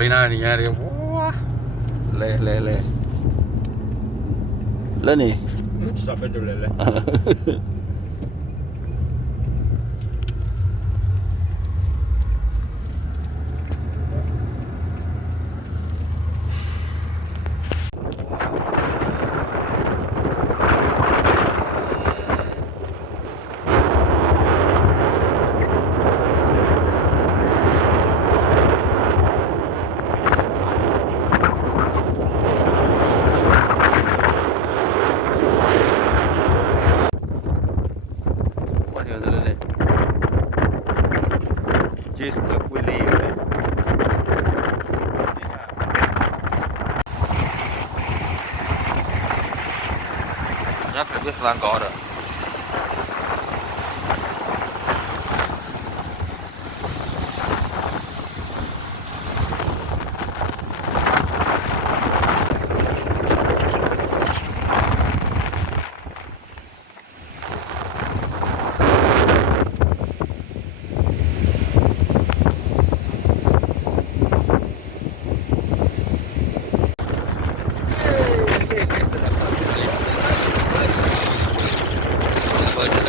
đi nè nhà đi wah le nih Sampai dulu le. Cheese the Willy rồi. Nhắc là biết đang có rồi.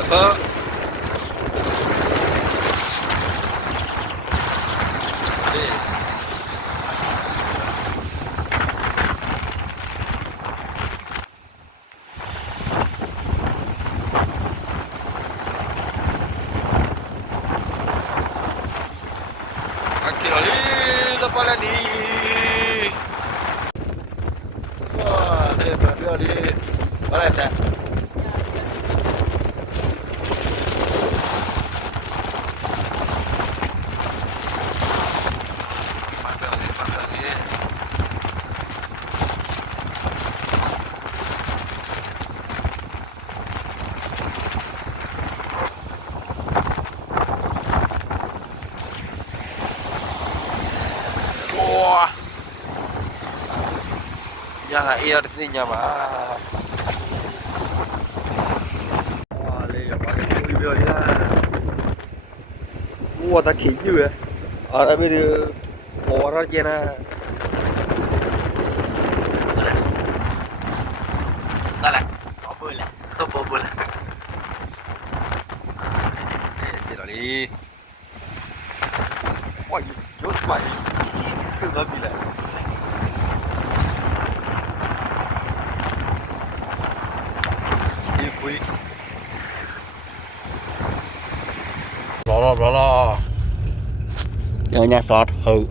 Apa? Kaki lagi lepas lagi. Wah, hebat kali. Boleh tak? Wah, jangan air di sini mah. Wah, lihat pakai video ni lah. Wah, tak kiri ya. Ada video orang je na. Tak lah, apa boleh. Tidak lagi. Wah, jauh sekali. Kita nggak bila. Quick. Lo. Nhớ sọt hư.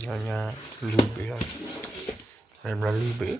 Nhớ lube. Em là lube.